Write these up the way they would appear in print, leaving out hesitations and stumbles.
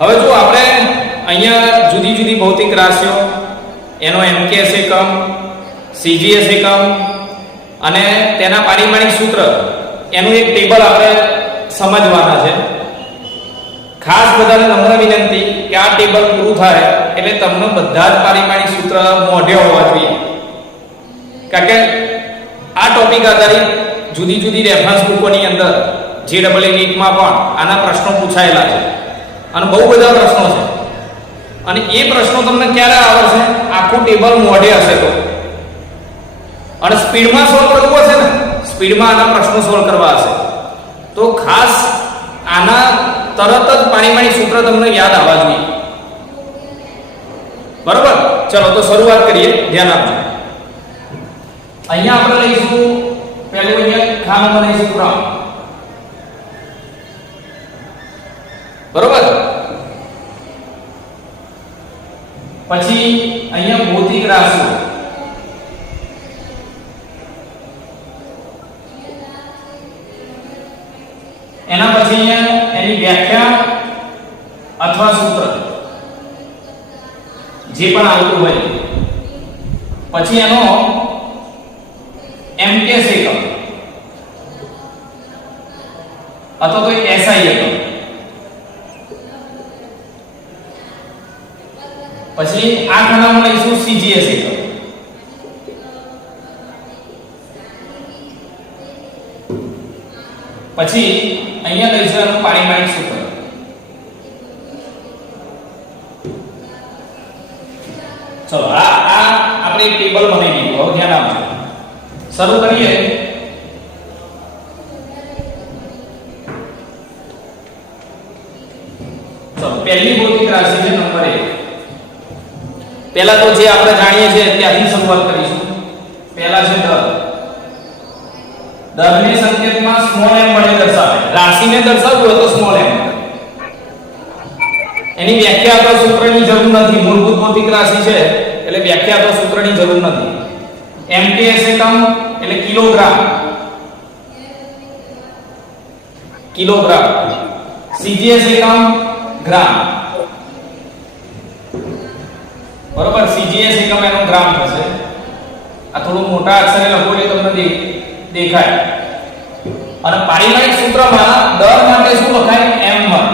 હવે જો આપણે અહીંયા જુદી જુદી ભૌતિક રાશિઓ એનો MKS એકમ, CGS એકમ અને તેના પારિમાણિક સૂત્ર એનું એક ટેબલ આપણે સમજવાના છે. ખાસ બધાને નમ્ર વિનંતી કે આ ટેબલ પૂરું થાય એટલે તમને બધા જ પારિમાણિક સૂત્ર મોઢે હોવા જોઈએ, કારણ કે આ ટોપિક આધારિત જુદી જુદી રેફરન્સ બુકોની અંદર JEE નીટમાં પણ આના પ્રશ્નો પૂછાયેલા છે અને બહુ બધા પ્રશ્નો છે. અને એ પ્રશ્નો તમને ક્યારે આવશે? આખું ટેબલ મોઢે હશે તો. અને સ્પીડમાં સોલ્વ કરવું હશે ને, સ્પીડમાં આના પ્રશ્નો સોલ્વ કરવા હશે તો ખાસ આના તરત જ પારિમાણિક સૂત્ર તમને યાદ આવવા જોઈએ. બરોબર? ચલો તો શરૂઆત કરીએ. ધ્યાન આપજો. અહીંયા આપણે લઈશું પહેલું અહીંયા ખાનું બનાવીશું ક્રમ. બરોબર? પછી અહીંયા ભૌતિક રાશિઓ, એના પછી અહીંયા એની વ્યાખ્યા અથવા સૂત્ર જે પણ આવતું હોય, પછી એનો MKS એકમ અથવા તો SI એકમ, પછી આ ખાનામાં લઈશું CGS એકમ, પછી અહીંયા લઈશું એનું પારિમાણિક સૂત્ર. ચલો આ આપણે ટેબલ બનાવી દીધું. હવે ધ્યાન આપજો. શરૂ કરીએ. ચલો પહેલી ભૌતિક રાશિ છે નંબર 1. પહેલા તો જે આપણે જાણીએ છીએ ત્યાંથી શરૂઆત કરીશું. પહેલા છે દર. દરને સંકેતમાં સ્મોલ m વડે દર્શાવે. રાશિને દર્શાવવું હોય તો સ્મોલ m. એની વ્યાખ્યા અથવા સૂત્રની જરૂર નથી. મૂળભૂત ભૌતિક રાશિ છે એટલે વ્યાખ્યા અથવા સૂત્રની જરૂર નથી. MKS એકમ એટલે કિલોગ્રામ, કિલોગ્રામ. CGS એકમ ગ્રામ. બરોબર? CGS એકમ એનો ગ્રામ થશે. આ થોડું મોટા અક્ષરે લખો એટલે તમને દેખાય. અને પારિમાણિક સૂત્રમાં દર માટે શું લખાય? m1.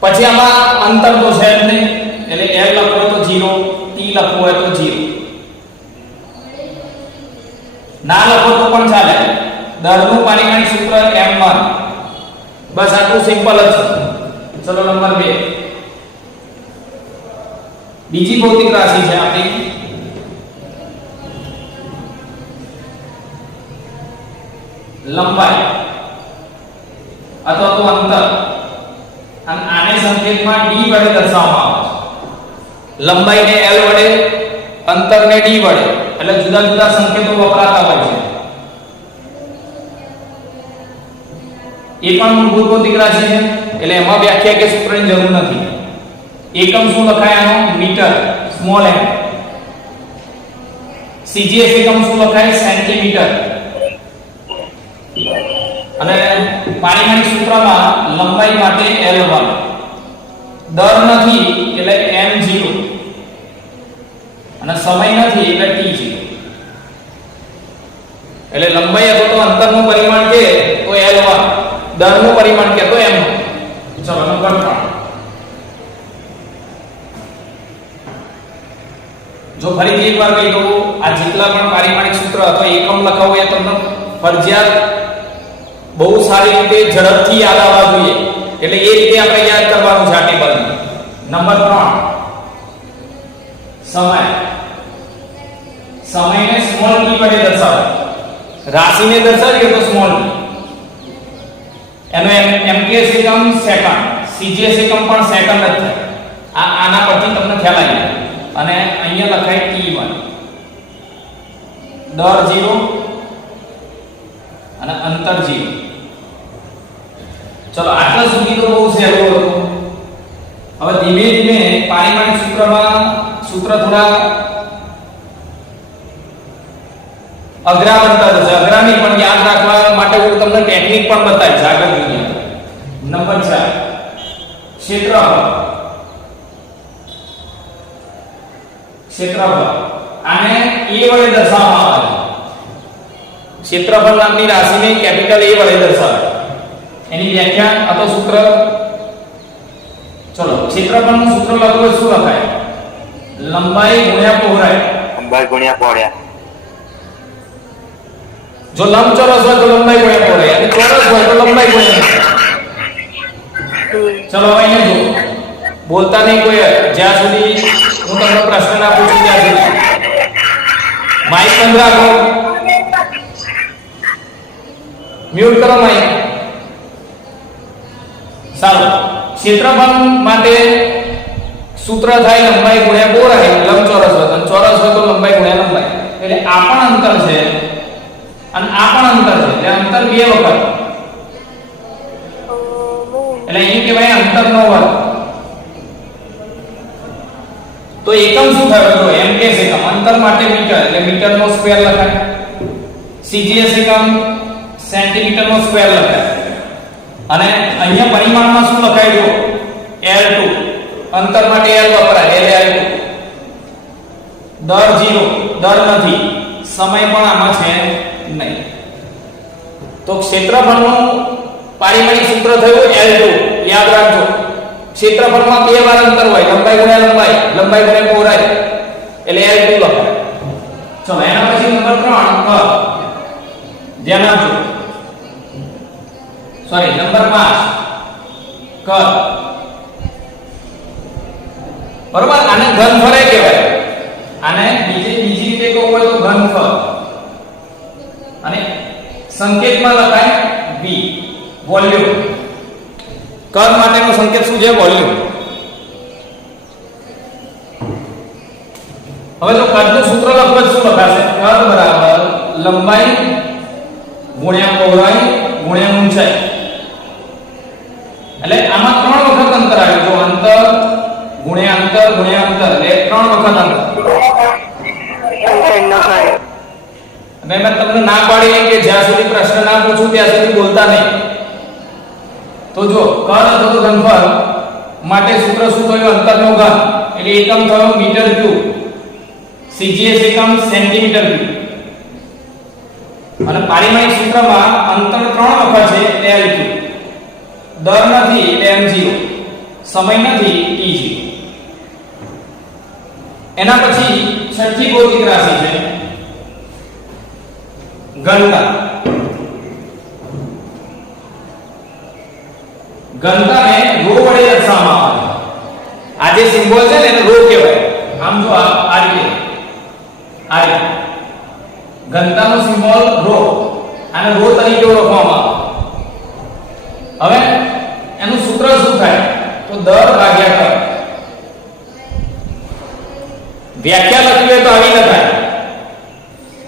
પછી આમાં અંતર તો છે જ નહીં એટલે l લખવો તો 0, t લખવો હોય તો 0. ના લખો તો પણ ચાલે. દરનું પારિમાણિક સૂત્ર m1. બસ આટલું સિમ્પલ જ છે. ચલો નંબર 2. બીજી ભૌતિક રાશિ છે આપણી લંબાઈ અથવા તો અંતર. અને આને સંકેતમાં d વડે દર્શાવવામાં આવે છે. લંબાઈને l વડે, અંતરને d વડે, એટલે જુદા જુદા સંકેતો વપરાતા હોય છે. એ પણ મૂળભૂત ભૌતિક રાશિ છે એટલે એમાં વ્યાખ્યા કે સૂત્રની જરૂર નથી. એકમ શું લખાય આનો? Metre, small m. CGS એકમ શું લખાય? સેન્ટીમીટર. અને પારિમાણિક સૂત્રમાં લંબાઈ માટે L1. દર નથી એટલે m0 અને સમય નથી એટલે t0. એટલે લંબાઈ અથવા તો અંતરનું પરિમાણ કે તો L1, દરનું પરિમાણ કે તો m1. ચલો નંબર 3. જો ફરીથી એકવાર કહી દઉં, આ જેટલા પણ પારિમાણિક સૂત્ર અથવા એકમ લખાવો એ તમને ફરજિયાત બહુ સારી રીતે ઝડપથી યાદ આવવા જોઈએ. એટલે એ રીતે આપણે યાદ કરવાનું છે આ ટેબલ. નંબર 3 સમય. સમયને સ્મોલ t વડે દર્શાવો. રાશિને દર્શાવીએ તો સ્મોલ t. એનો MKS એકમ સેકન્ડ, CGS એકમ પણ સેકન્ડ જ છે. આના પરથી તમને ખ્યાલ આવી જાય. અને અહીંયા લખાય t1. દર 0 અને અંતર 0. ચલો આટલા સુધી તો બહુ સહેલું હતું. હવે ધીમે ધીમે પારિમાણિક સૂત્રમાં સૂત્ર થોડા અઘરા બનતા જશે. અઘરા નહીં પણ યાદ રાખવા માટે હું તમને ટેકનિક પણ બતાવીશ આગળ જોઈએ. નંબર 4 ક્ષેત્રફળ. આને a વડે દર્શાવવામાં આવે છે. ક્ષેત્રફળ નામની રાશિને કેપિટલ A વડે દર્શાવે. એની વ્યાખ્યા અથવા સૂત્ર, ચલો ક્ષેત્રફળનું સૂત્ર લખવું શું લખાય? લંબાઈ ગુણ્યા પહોળાઈ. જો લંબચોરસ હોય તો લંબાઈ ગુણ્યા પહોળાઈ, અને ચોરસ હોય તો લંબાઈ ગુણ્યા. ચલો અહીંયા જો બોલતા નહીં કોઈ, જ્યાં સુધી હું તમને પ્રશ્ન ના પૂછું ત્યાં સુધી માઇક બંધ રાખો, મ્યુટ કરો માઇક. સારું, ક્ષેત્રફળ માટે સૂત્ર થાય લંબાઈ ગુણ્યા પહોળાઈ. લંબચોરસ હોય તો ચોરસ હોય તો લંબાઈ ગુણ્યા લંબાઈ. એટલે આ પણ અંતર છે અને આ પણ અંતર છે, એટલે અંતર બે વખત, એટલે અહીં કહેવાય અંતરનો વર્ગ. તો એકમ શું થયો? તો m કે એકમ, અંતર માટે મીટર એટલે મીટરનો સ્ક્વેર લખાય. cgs એકમ સેન્ટીમીટરનો સ્ક્વેર લખાય. અને અહીંયા પરિમાણમાં શું લખાય? જો L2, અંતર માટે L વપરાય, L2. દર 0, દર નથી, સમય પણ આમાં છે નહીં. તો ક્ષેત્રફળનું પારિમાણિક સૂત્ર થયું L2. યાદ રાખજો, ક્ષેત્રફળમાં બે વાર અંતર હોય, લંબાઈ ગુણ્યા લંબાઈ, લંબાઈ ગુણ્યા પહોળાઈ, એટલે L2 લખાય. ચલો એના પછી નંબર 3 ધ્યાન આપજો. સોરી, નંબર 5 કર. બરોબર, આને ઘનફળ કહેવાય. આને બીજી રીતે કહું હોય તો ઘનફળ, અને સંકેતમાં લખાય v, વોલ્યુમ. કદ માટેનો સંકેત શું છે? વોલ્યુમ. હવે જો કદનું સૂત્ર લખવું શું લખાશે? કદ બરાબર લંબાઈ ગુણ્યા પહોળાઈ ગુણ્યા ઊંચાઈ. એટલે આમાં 3 વખત અંતર આવે. જો અંતર ગુણ્યા અંતર ગુણ્યા અંતર, એટલે 3 વખત અંતર. મેં તમને ના પાડી કે જ્યાં સુધી પ્રશ્ન ના પૂછું ત્યાં સુધી બોલતા નહીં. તો જો કદ અથવા તો ઘનફળ માટે સૂત્ર શું થયું? અંતરનો ઘન, એટલે એકમ થયો મીટર ક્યુબ. cgs એકમ સેન્ટીમીટર ક્યુબ. અને પારિમાણિક સૂત્રમાં અંતર 3 વખત છે, L2. દર નથી એટલે m0, સમય નથી t0. એના પછી છઠ્ઠી ભૌતિક રાશિ છે ઘનતા. ઘનતાને ρ વડે દર્શાવવામાં આવે. આ જે સિમ્બોલ છે ને એને ρ કહેવાય. આમ જો આ રીતે ઘનતાનો સિમ્બોલ ρ, આને ρ તરીકે ઓળખવામાં આવે. હવે એનું સૂત્ર શું થાય? તો દર ભાગ્યા કદ. વ્યાખ્યા લખવી હોય તો આવી લખાય: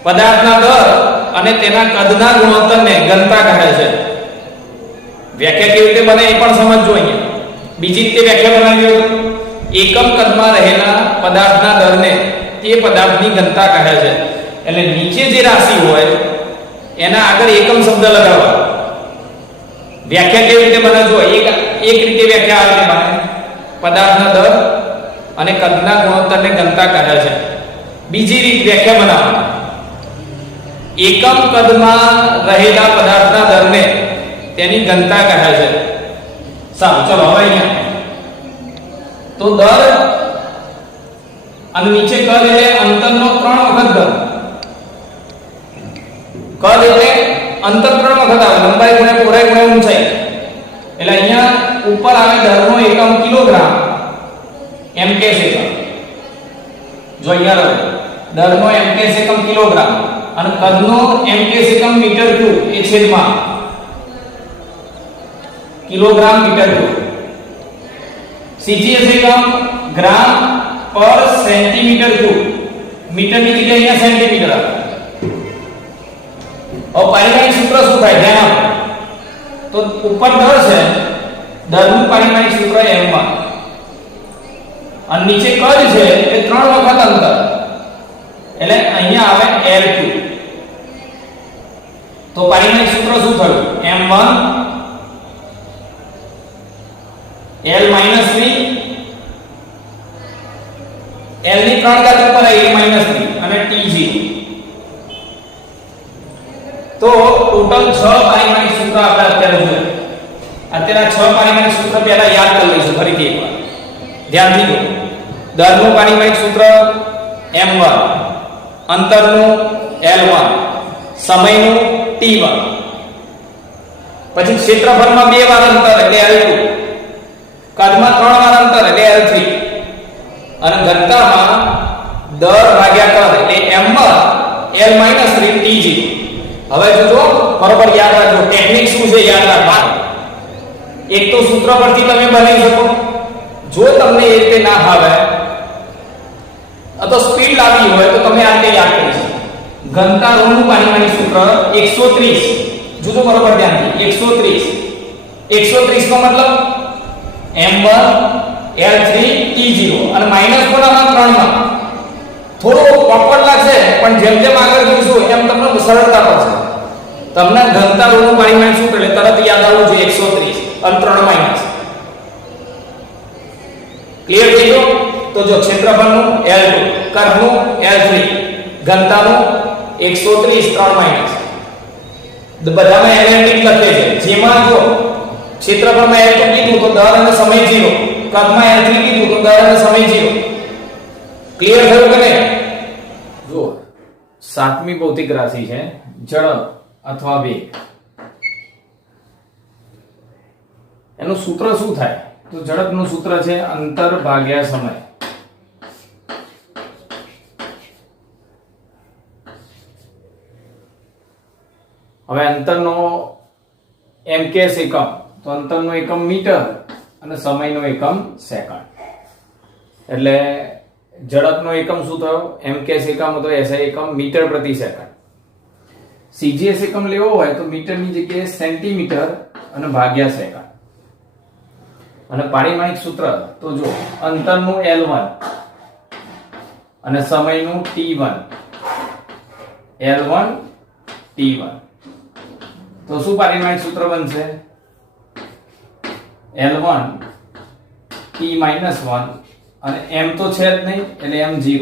પદાર્થના દર અને તેના કદના ગુણોત્તરને ઘનતા કહે છે. વ્યાખ્યા કેવી રીતે બને એ પણ સમજજો. અહીંયા બીજી રીતે વ્યાખ્યા બનાવી હોય તો એકમ કદમાં રહેલા પદાર્થના દરને તે પદાર્થની ઘનતા કહે છે. એટલે નીચે જે રાશિ હોય એના આગળ એકમ શબ્દ લગાવવા. વ્યાખ્યા કેવી રીતે બને? જો એક રીતે વ્યાખ્યા આ રીતે બને: પદાર્થના દર અને કદના ગુણોત્તરને ઘનતા કહે છે. બીજી રીત વ્યાખ્યા બનાવવાની: એકમ કદમાં રહેલા પદાર્થના દરને તેની ઘનતા કહે છે. સારું, ચલો હવે અહીંયા તો દર અને નીચે કદ એટલે અંતરનો 3 વખત ઘન. કદ એટલે અંતર 3 વખત આવે, લંબાઈ ગુણ્યા પહોળાઈ ગુણ્યા ઊંચાઈ. એટલે અહીંયા ઉપર આવે દરનો એકમ કિલોગ્રામ, mks એકમ. જો અહીંયા રહે દરનો mks એકમ કિલોગ્રામ અને કદનો mks એકમ મીટર ક્યુબ, એ છેદમાં કિલોગ્રામ મીટર ક્યુબ. cgs એકમ ગ્રામ પર સેન્ટીમીટર ક્યુબ. મીટરની જગ્યાએ અહીંયા સેન્ટીમીટર આવે. હવે પારિમાણિક સૂત્ર શું થાય? ધ્યાન આપો. તો ઉપર દર છે, દરનું પારિમાણિક સૂત્ર m1, અને નીચે કદ છે એ 3 વખત અંતર, એટલે અહીંયા આવે L2. તો પારિમાણિક સૂત્ર શું થયું? m1 L માઈનસ 3 L ની 3 ઘાત ઉપર A માઈનસ 3 અને T0 તો ટોટલ 6 પારિમાણિક સૂત્ર આપણે અત્યારે જોયા અત્યારે 6 પારિમાણિક સૂત્ર પહેલા યાદ કરી લઈશું ફરીથી એકવાર ધ્યાનથી જો દરનું પારિમાણિક સૂત્ર m1 અંતરનું l1 સમયનું t1 પછી ક્ષેત્રફળમાં 2 વાર અંતર એટલે l2 કદમાં 3 વાર અંતર એટલે l3 અને ઘનતામાં દર ભાગ્યા કદ એટલે m1 l-3 t0 હવે જો બરોબર યાદ રાખજો ટેકનિક શું છે યાદ રાખવાનું એક તો સૂત્ર પરથી તમે બનાવી શકો જો તમને એ રીતે ના ફાવે અથવા સ્પીડ લાગી હોય તો તમે આ રીતે યાદ કરી શકો ઘનતા ઋણનું પારિમાણિક સૂત્ર 130 જોજો બરોબર ધ્યાનથી 130 નો મતલબ m1 l3 t0 અને માઈનસ પણ આમાં 3 માં થોડો ઓકવર્ડ લાગશે પણ જેમ જેમ આગળ જઈશું એમ તમને સરળતા પડશે તમને ઘનતા ઋણનું પારિમાણિક સૂત્ર એટલે તરત યાદ આવવું જોઈએ 130 અને 3 માઈનસ ક્લિયર થઈ ગયો તો જો ક્ષેત્રફળનું l2 કર્ણનું l3 ઘનતાનું 130 3 માઈનસ બધામાં એલિમેન્ટ લખે છે જેમાં જો ક્ષેત્રફળમાં l2 કીધું તો દર અને સમય 0 કદમાં l3 કીધું તો દર અને સમય 0 ક્લિયર થયું કે નહીં જો સાતમી ભૌતિક રાશિ છે ઝડપ અથવા વેગ એનું સૂત્ર શું થાય તો ઝડપનું સૂત્ર છે અંતર ભાગ્યા સમય હવે અંતરનો mks એકમ તો અંતરનો એકમ મીટર અને સમયનો એકમ સેકન્ડ એટલે ઝડપનો એકમ શું થયો mks એકમ હતો SI એકમ મીટર પ્રતિ સેકન્ડ cgs એકમ લેવો હોય તો મીટરની જગ્યાએ સેન્ટીમીટર અને ભાગ્યા સેકન્ડ અને પારિમાણિક સૂત્ર તો જો અંતરનું l1 અને સમયનું t1 l1 t1 તો શું પારિમાણિક સૂત્ર બનશે l1 t-1 અને m તો છે જ નહીં એટલે m0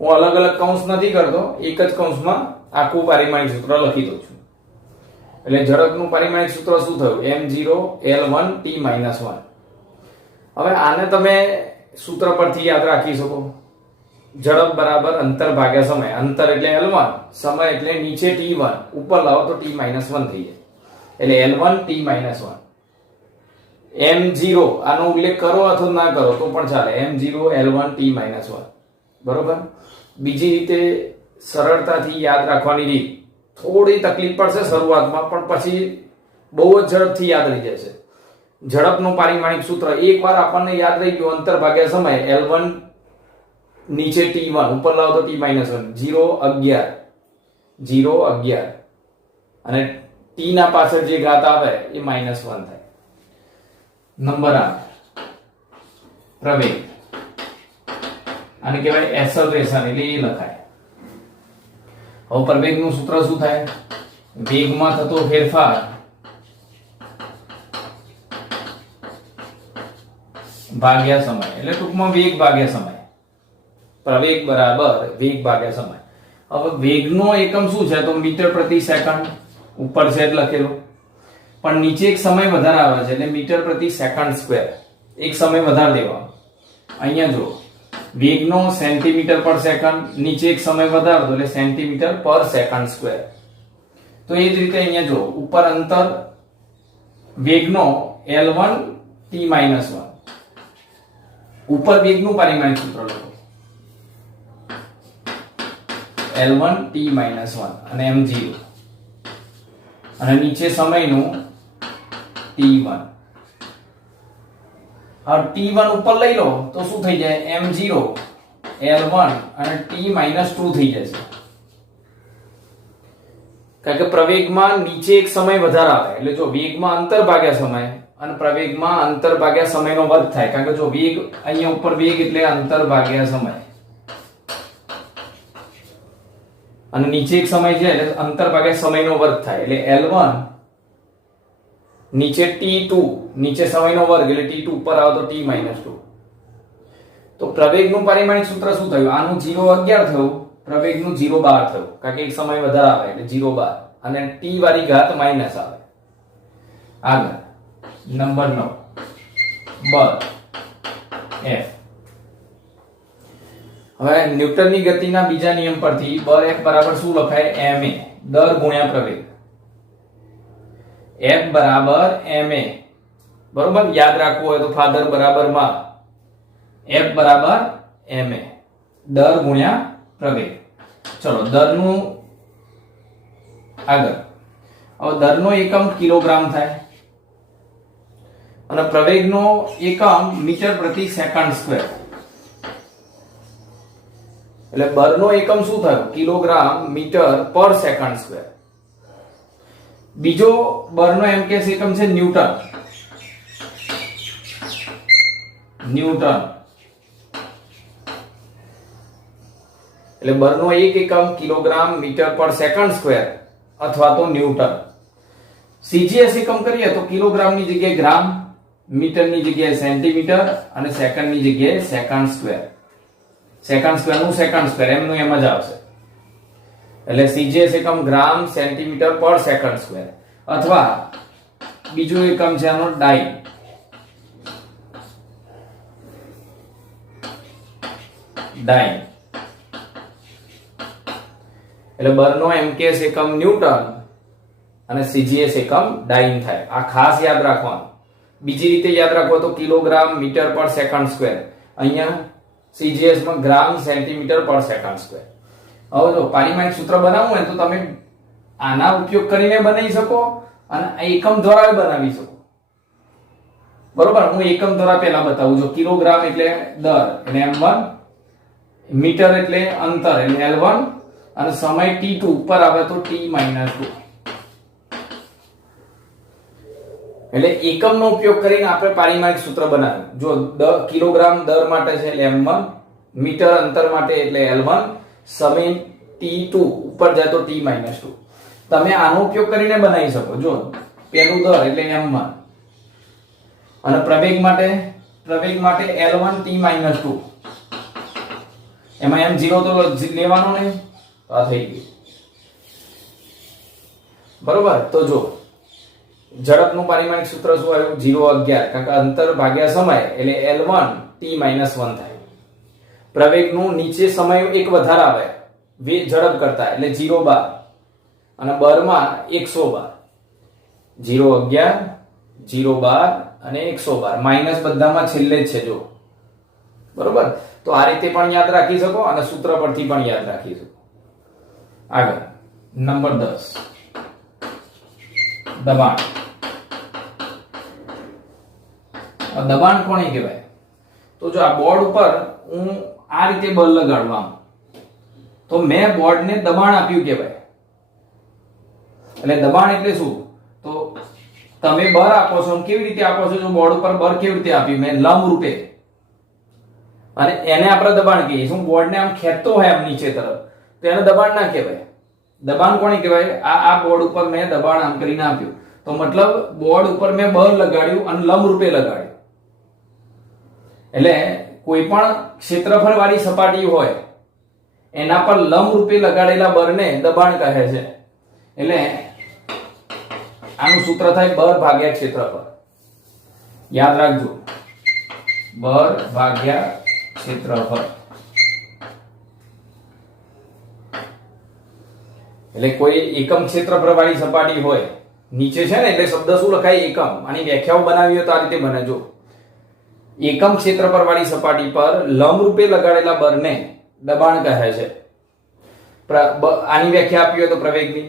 હું અલગ અલગ કૌંસ નથી કરતો એક જ કૌંસમાં આખું પારિમાણિક સૂત્ર લખી દઉં છું એટલે ઝડપનું પારિમાણિક સૂત્ર શું થયું m0 l1 t-1 હવે આને તમે સૂત્ર પરથી યાદ રાખી શકો ઝડપ બરાબર અંતર ભાગ્યા સમય અંતર એટલે l1 સમય એટલે નીચે t1 ઉપર લાવો તો t-1 થઈ જાય એટલે l1 t-1 m0 આનો ઉલ્લેખ કરો અથવા ના કરો તો પણ ચાલે m0 l1 t-1 બરોબર બીજી રીતે સરળતાથી યાદ રાખવાની રીત થોડી તકલીફ પડશે શરૂઆતમાં પણ પછી બહુ જ ઝડપથી યાદ રહી જશે ઝડપનું પારિમાણિક સૂત્ર એકવાર આપણને યાદ રહી ગયું અંતર ભાગ્યા સમય l1 નીચે t1 ઉપર લાવો તો t-1 0 11 અને t ના પાછળ જે ઘાત આવે એ -1 થાય નંબર 8 પ્રવેગ આને કહેવાય એસેલરેશન એટલે એ લખાય હવે પ્રવેગનું સૂત્ર શું થાય વેગમાં થતો ફેરફાર ભાગ્યા સમય એટલે ટૂંકમાં વેગ ભાગ્યા સમય પ્રવેગ બરાબર વેગ ભાગ્યા સમય હવે વેગનો એકમ શું છે તો મીટર પ્રતિ સેકન્ડ ઉપર છે એટલે લખેલું પણ નીચે એક સમય વધારે આવે છે એટલે મીટર પ્રતિ સેકન્ડ સ્ક્વેર એક સમય વધારે દેવાનો અહીંયા જો વેગનો સેન્ટીમીટર પર સેકન્ડ નીચે એક સમય વધારે દો એટલે સેન્ટીમીટર પર સેકન્ડ સ્ક્વેર તો એ જ રીતે અહીંયા જો ઉપર અંતર વેગનો l1 t-1 ઉપર વેગનું પારિમાણિક સૂત્ર લખો l1 t-1 અને m0 અને નીચે સમયનું t1 હવે t1 ઉપર લઈ લો તો શું થઈ જાય m0 l1 અને t-2 થઈ જશે કારણ કે પ્રવેગમાં નીચે એક સમય વધારે આવે એટલે જો વેગમાં અંતર ભાગ્યા સમય અને પ્રવેગમાં અંતર ભાગ્યા સમયનો વર્ગ થાય કારણ કે જો વેગ અહીંયા ઉપર વેગ એટલે અંતર ભાગ્યા સમય અને નીચે એક સમય છે એટલે અંતર ભાગ્યા સમયનો વર્ગ થાય એટલે l1 નીચે t2, નીચે સમયનો વર્ગ એટલે t2 ઉપર આવે તો t-2. તો પ્રવેગનું પારિમાણિક સૂત્ર શું થયું? આનું 0.11 થયું, પ્રવેગનું 0.12 થયું, કારણ કે એક સમય વધારે આવે એટલે 0.12 અને t વાળી ઘાત માઈનસ આવે. આગળ નંબર 9 બળ F. હવે ન્યૂટનની ગતિના બીજા નિયમ પરથી બળ F બરાબર શું લખાય? ma દર ગુણ્યા પ્રવેગ. F બરાબર ma, બરોબર? યાદ રાખવું હોય તો ફાધર બરાબર માં, F બરાબર ma દર ગુણ્યા પ્રવેગ. ચલો દરનું આગળ. હવે દરનો એકમ કિલોગ્રામ થાય અને પ્રવેગનો એકમ મીટર પ્રતિ સેકન્ડ સ્ક્વેર. એટલે બળનો એકમ શું થયો? કિલોગ્રામ મીટર પર સેકન્ડ સ્ક્વેર. બીજો બળનો એમકેએસ એકમ છે ન્યૂટન. ન્યૂટન એટલે બળનો એક એકમ કિલોગ્રામ મીટર પર સેકન્ડ સ્ક્વેર અથવા તો ન્યૂટન. સીજીએસ એકમ કરીએ તો કિલોગ્રામની જગ્યાએ ગ્રામ, મીટરની જગ્યાએ સેન્ટીમીટર અને સેકન્ડની જગ્યાએ સેકન્ડ સ્ક્વેર. સેકન્ડ સ્ક્વેર નું સેકન્ડ સ્ક્વેર એમનું એમ જ આવશે. એટલે સીજીએસ એકમ ગ્રામ સેન્ટીમીટર પર સેકન્ડ સ્ક્વેર અથવા બીજો એકમ છે આનો ડાઈ. ડાઈ એટલે બળનો એમકેએસ એકમ ન્યૂટન અને સીજીએસ એકમ ડાઈન થાય. આ ખાસ યાદ રાખવાનું. બીજી રીતે યાદ રાખો તો કિલોગ્રામ મીટર પર સેકન્ડ સ્ક્વેર, અહીંયા સીજીએસ માં ગ્રામ સેન્ટીમીટર પર સેકન્ડ સ્ક્વેર. હવે જો પારિમાણિક સૂત્ર બનાવવું હોય તો તમે આના ઉપયોગ કરીને બનાવી શકો અને એકમ દ્વારા બનાવી શકો. બરોબર? હું એકમ દ્વારા પહેલા બતાવું છું. કિલોગ્રામ એટલે દર એટલે m1, મીટર એટલે અંતર એટલે l1 અને સમય t2 ઉપર આવે તો t-2. એટલે એકમનો ઉપયોગ કરીને આપણે પારિમાણિક સૂત્ર બનાવ્યું. જો કિલોગ્રામ દર માટે છે એટલે m1, મીટર અંતર માટે એટલે l1, સમય t2 ઉપર જાય તો t-2. તમે આનો ઉપયોગ કરીને બનાવી શકો. જો પેલું દર એટલે m1 અને પ્રવેગ માટે l1 t-2. એમાં m0 તો લેવાનો નહીં, આ થઈ ગયું. બરોબર? તો જો ઝડપનું પારિમાણિક સૂત્ર શું આવ્યું? 0.11, કારણ કે અંતર ભાગ્યા સમય એટલે l1 t-1 થાય. પ્રવેગનું નીચે સમય એક વધારે આવે ઝડપ કરતા એટલે 0.12 અને બળમાં 112. 0.11, 0.12 અને 112 માઈનસ બધામાં છેલ્લે જ છે. જો બરોબર? તો આ રીતે પણ યાદ રાખી શકો અને સૂત્ર પરથી પણ યાદ રાખી શકો. આગળ નંબર 10 દબાણ. દબાણ કોને કહેવાય? તો જો આ બોર્ડ ઉપર હું આ રીતે બળ લગાડું આમ, તો મેં બોર્ડને દબાણ આપ્યું કહેવાય. એટલે દબાણ એટલે શું? તો તમે બળ આપો છો, કેવી રીતે આપો છો? જો બોર્ડ ઉપર બળ કેવી રીતે આપ્યું? મેં લંબ રૂપે, અને એને આપણે દબાણ કહીએ. શું બોર્ડને આમ ખેંચતો હોય આમ નીચે તરફ તો એને દબાણ ના કહેવાય. દબાણ કોને કહેવાય? આ બોર્ડ ઉપર મેં દબાણ આમ કરીને આપ્યું તો મતલબ બોર્ડ ઉપર મેં બળ લગાડ્યું અને લંબ રૂપે લગાડ્યું. એટલે કોઈ પણ ક્ષેત્રફળ વાળી સપાટી હોય એના પર લંબ રૂપે લગાડેલા બળને દબાણ કહે છે. એટલે આનું સૂત્ર થાય બળ ભાગ્યા ક્ષેત્રફળ. યાદ રાખજો, બળ ભાગ્યા ક્ષેત્રફળ. એટલે કોઈ એકમ ક્ષેત્રફળ વાળી સપાટી હોય નીચે છે ને, એટલે શબ્દ શું લખાય? એકમ. આની વ્યાખ્યાઓ બનાવી હોય તો આ રીતે બને. જો એકમ ક્ષેત્રફળ વાળી સપાટી પર લંબ રૂપે લગાડેલા બળને દબાણ કહે છે. આની વ્યાખ્યા આપી હોય તો પ્રવેગની.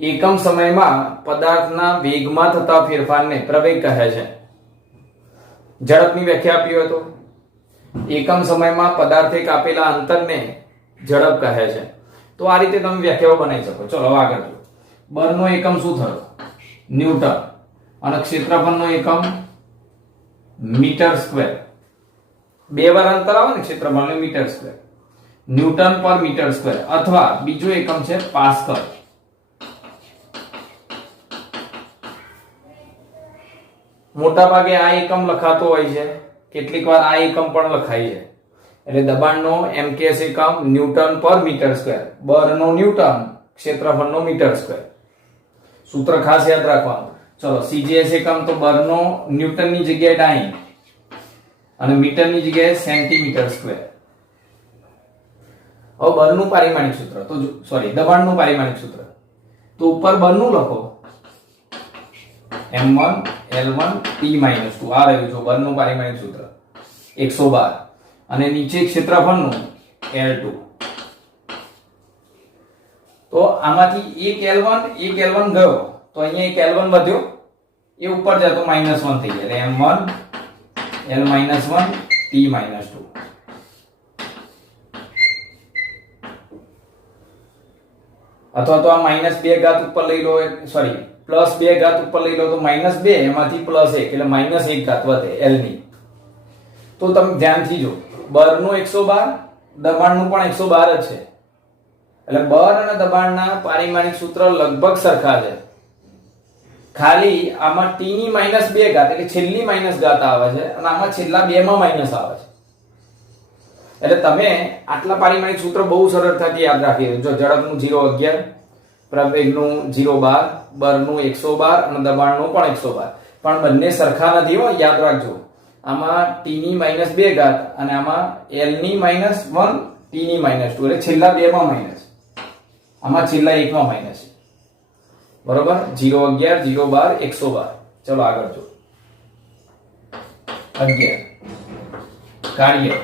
એકમ સમયમાં પદાર્થના વેગમાં થતા ફેરફારને પ્રવેગ કહે છે. ઝડપની વ્યાખ્યા આપી હોય તો એકમ સમયમાં પદાર્થે કાપેલા અંતરને ઝડપ કહે છે. તો આ રીતે તમે વ્યાખ્યાઓ બનાવી શકો. ચલો આગળ જો. બળનો એકમ શું થયો? ન્યૂટન. અને ક્ષેત્રફળનો એકમ મીટર સ્ક્વેર. બે વાર અંતર આવે ને ક્ષેત્રફળને મીટર સ્ક્વેર. ન્યૂટન પર મીટર સ્ક્વેર અથવા બીજો એકમ છે પાસ્કલ. મોટા ભાગે આ એકમ લખાતો હોય છે, કેટલીક વાર આ એકમ પણ લખાય છે. એટલે દબાણનો MKS એકમ ન્યૂટન પર મીટર સ્ક્વેર, બળનો ન્યૂટન, ક્ષેત્રફળનો મીટર સ્ક્વેર. સૂત્ર ખાસ યાદ રાખવાનું. ચલો CGS એકમ તો બળનો ન્યૂટનની જગ્યાએ ડાઈન અને મીટરની જગ્યાએ સેન્ટીમીટર સ્ક્વેર. હવે બળનું પારિમાણિક સૂત્ર તો સોરી દબાણનું પારિમાણિક સૂત્ર તો ઉપર બળનું લખો m1 l1 t - 2 આ રહ્યું જો બળનું પારિમાણિક સૂત્ર 112 અને નીચે ક્ષેત્રફળનું l2. તો આમાંથી એક l1 ગયો તો અહીંયા એક l1 વધ્યો એ ઉપર જાય તો -1 થઈ જાય એટલે m1 l - 1 t - 2. અથવા તો આ -2 ઘાત ઉપર લઈ લો, સોરી +2 ઘાત ઉપર લઈ લો તો -2 એમાંથી +1 એટલે -1 ઘાત વધે l ની. તો તમે ધ્યાનથી જો બળનું 112 દબાણનું પણ 112 જ છે એટલે બળ અને દબાણના પારિમાણિક સૂત્ર લગભગ સરખા છે. ખાલી આમાં t ની -2 ઘાત એટલે છેલ્લી માઈનસ ઘાત આવે છે અને આમાં છેલ્લા બે માં માઈનસ આવે છે. એટલે તમે આટલા પારિમાણિક સૂત્ર બહુ સરળતાથી યાદ રાખી જો ઝડપનું 011, પ્રવેગનું 012, બળનું 112 અને દબાણનું પણ 112. પણ બંને સરખા નથી હો, યાદ રાખજો. આમાં t ની -2 ઘાત અને આમાં l ની -1 t ની -2 એટલે છેલ્લા બે માં માઈનસ, આમાં છેલ્લા એક માં માઈનસ. બરોબર 011 012 112. ચલો આગળ જો 11 કાર્ય.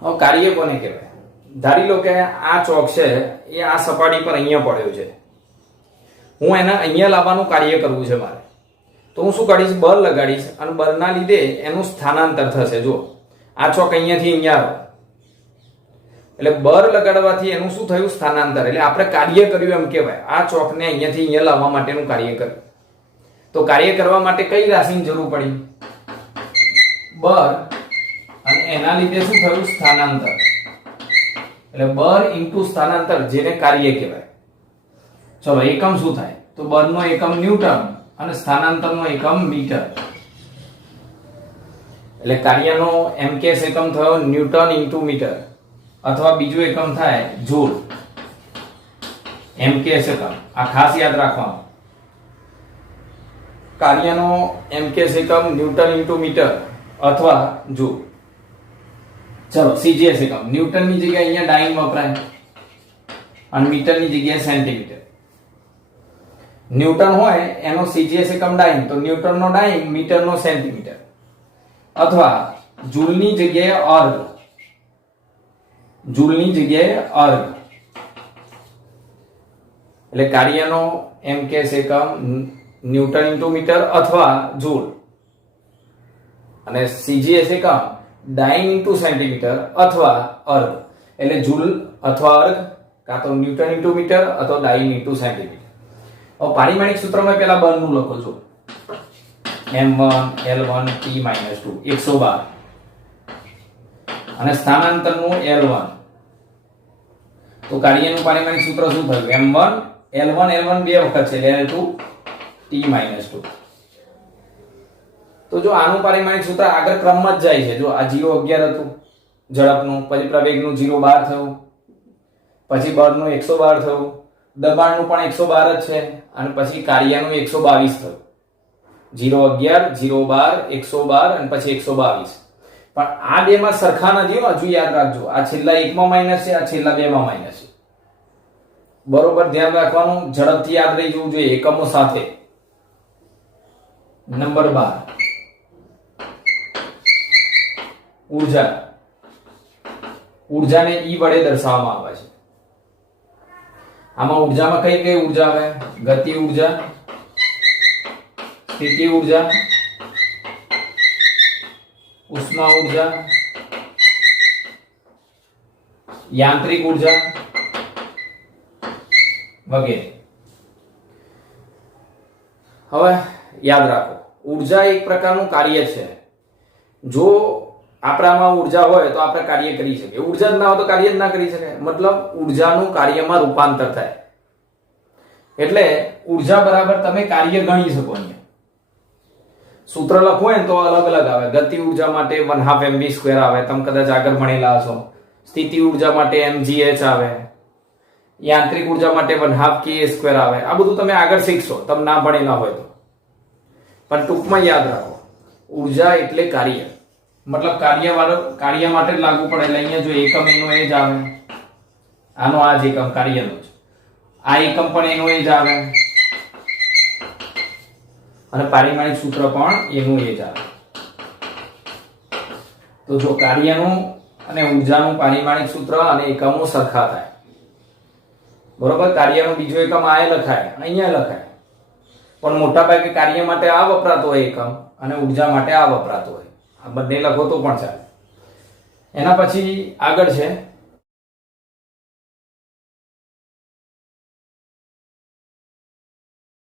હવે કાર્ય કોને કહેવાય? ધારી લો કે આ ચોક છે એ આ સપાટી પર અહીંયા પડ્યો છે, હું એને અહીંયા લાવવાનું કાર્ય કરવું છે મારે. તો હું શું કરીશ? બળ લગાડીશ અને બળના લીધે એનું સ્થાનાંતર થશે. જો આ ચોક અહીંયાથી અહીંયા આવ્યો એટલે બળ લગાડવાથી એનું શું થયું? સ્થાનાંતર. એટલે આપણે કાર્ય કર્યું એમ કહેવાય. આ ચોકને અહીંયાથી અહીંયા લાવવા માટેનું કાર્ય કર્યું. તો કાર્ય કરવા માટે કઈ રાશિની જરૂર પડી? બળ અને એના લીધે શું થયું? સ્થાનાંતર. એટલે બળ ઇન્ટુ સ્થાનાંતર જેને કાર્ય કહેવાય. ચલો એકમ શું થાય? તો બળનો એકમ ન્યૂટન અને સ્થાનાંતરનો એકમ મીટર. એટલે કાર્યનો MKS એકમ થયો ન્યૂટન ઇન્ટુ મીટર અથવા બીજું એકમ થાય જૂલ. MKS એકમ આ ખાસ યાદ રાખવાનું. કાર્યનો MKS એકમ ન્યૂટન ઇન્ટુ મીટર અથવા જૂલ. ચલો CGS એકમ ન્યૂટનની જગ્યાએ અહીંયા ડાઈન વપરાય અને મીટરની જગ્યાએ સેન્ટીમીટર. ન્યૂટન હોય એનો CGS એકમ ડાઈન તો ન્યૂટનનો ડાઈન મીટરનો સેન્ટીમીટર અથવા જૂલની જગ્યાએ અર્ગ, જૂલની જગ્યાએ અર્ગ. એટલે કાર્યનો MKS એકમ ન્યૂટન ઇન્ટુ મીટર અથવા જૂલ અને CGS એકમ ડાઈન ઇન્ટુ સેન્ટીમીટર અથવા અર્ગ. એટલે જૂલ અથવા અર્ગ કાં તો ન્યૂટન ઇન્ટુ મીટર અથવા ડાઈન ઇન્ટુ સેન્ટીમીટર. હવે પારિમાણિક સૂત્રમાં પહેલા બળનું લખો છો m1 l1 t - 2 112 અને સ્થાનાંતરનું l1. તો કાર્યનું પારિમાણિક સૂત્ર શું થયું? m1 l1 બે વખત છે l2 t - 2. તો જો આનું પારિમાણિક સૂત્ર આગળ ક્રમમાં જ જાય છે. જો આ 011 હતું ઝડપનું, પછી પ્રવેગનું 012 થયું, પછી બળનું 112 થયું, દબાણનું પણ 112 જ છે અને પછી કાર્યનું 122 થયું. 011 012 112 અને પછી 122. પણ આ બે માં સરખા નથી હજુ, યાદ રાખજો. આ છેલ્લા એકમાં માઈનસ છે, આ છેલ્લા બે માં માઈનસ છે. બરોબર ધ્યાન રાખવાનું, ઝડપથી યાદ રહી જવું જોઈએ એકમો સાથે. નંબર 12 ઊર્જા. ઊર્જાને E વડે દર્શાવવામાં આવે છે. આમાં ઊર્જામાં કઈ કઈ ઊર્જા આવે? ગતિ ઊર્જા, સ્થિતિ ઊર્જા, ઉષ્મા ઊર્જા, યાંત્રિક ઊર્જા વગેરે. હવે યાદ રાખો, ઊર્જા એક પ્રકારનું કાર્ય છે. જો આપણામાં ઊર્જા હોય તો આપણે કાર્ય કરી શકીએ, ઊર્જા જ ના હોય તો કાર્ય જ ના કરી શકાય. મતલબ ઊર્જાનું કાર્યમાં રૂપાંતર થાય. એટલે ઉર્જા બરાબર તમે કાર્ય ગણી શકો. અહીંયા સૂત્ર લખવું હોય ને તો અલગ અલગ આવે. ગતિ ઉર્જા માટે 1/2 mv² આવે, તમે કદાચ આગળ ભણેલા હશો. સ્થિતિ ઉર્જા માટે mgh આવે. યાંત્રિક ઉર્જા માટે 1/2 kA² આવે. આ બધું તમે આગળ શીખશો, તમે ના ભણેલા હોય તો. પણ ટૂંકમાં યાદ રાખો, ઉર્જા એટલે કાર્ય, મતલબ કાર્ય માટે જ લાગુ પડે. એટલે અહીંયા જો એકમ એનો એ જ આવે, આનો આ જ એકમ કાર્યનો જ, આ એકમ પણ એનો એ જ આવે, અને પારિમાણિક સૂત્ર પણ એનું એ જ આવે. તો જો કાર્યનું અને ઉર્જાનું પારિમાણિક સૂત્ર અને એકમો સરખા થાય, બરોબર. કાર્યનો બીજો એકમ આ લખાય, અહીંયા લખાય, પણ મોટા ભાગે કાર્ય માટે આ વપરાતો હોય એકમ, અને ઉર્જા માટે આ વપરાતો હોય. આ બંને લખો તો પણ ચાલે. એના પછી આગળ છે